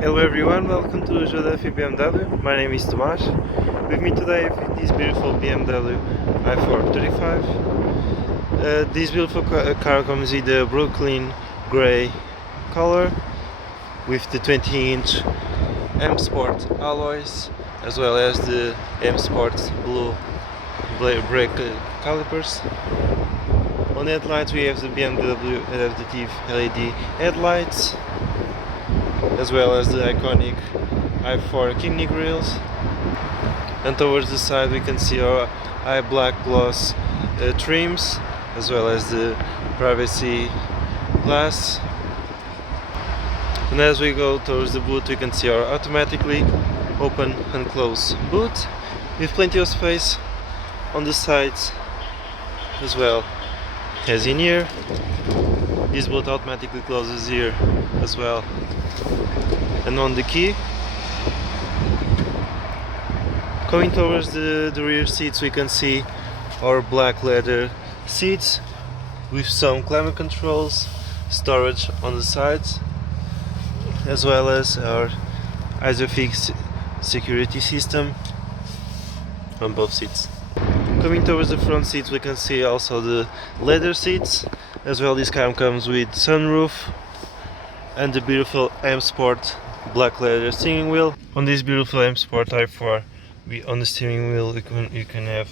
Hello everyone, welcome to Joe Duffy BMW. My name is Tomas. With me today is this beautiful BMW i435. This beautiful car comes with the Brooklyn grey color with the 20-inch M Sport alloys, as well as the M Sport blue brake calipers. On the headlights we have the BMW adaptive LED headlights, as well as the iconic i4 chimney grills, and towards the side we can see our black gloss trims, as well as the privacy glass. And as we go towards the boot we can see our automatically open and close boot with plenty of space on the sides as well as in here. This boot automatically closes here as well. And on the key, going towards the rear seats, we can see our black leather seats with some climate controls, storage on the sides, as well as our ISOFIX security system on both seats. Coming towards the front seats, we can see also the leather seats, as well. This car comes with sunroof and the beautiful M Sport black leather steering wheel. On this beautiful M Sport i4, on the steering wheel you can have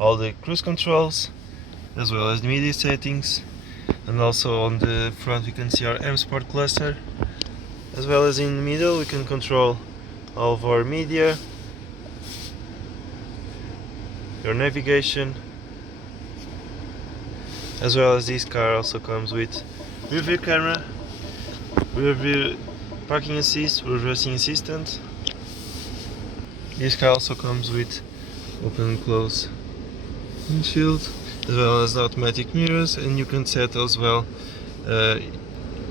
all the cruise controls, as well as the media settings, and also on the front we can see our M Sport cluster, as well as in the middle we can control all of our media, your navigation, as well as this car also comes with rear view camera, rear view parking assist, reversing assistant. This car also comes with open and close windshield, as well as automatic mirrors, and you can set as well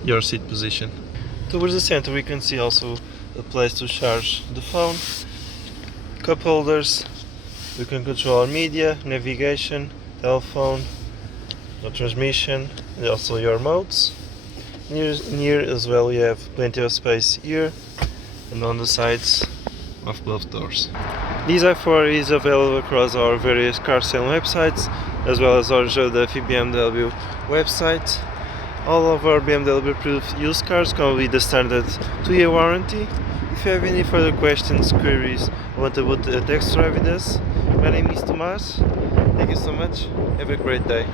your seat position. Towards the center we can see also a place to charge the phone, cup holders. We can control our media, navigation, telephone, your transmission, and also your modes. Here as well we have plenty of space here and on the sides of both doors. This i4 is available across our various car sale websites, as well as our Joe Duffy BMW website. All of our BMW approved used cars come with the standard 2-year warranty. If you have any further questions, queries, or want to put a test drive with us, my name is Tomas. Thank you so much. Have a great day.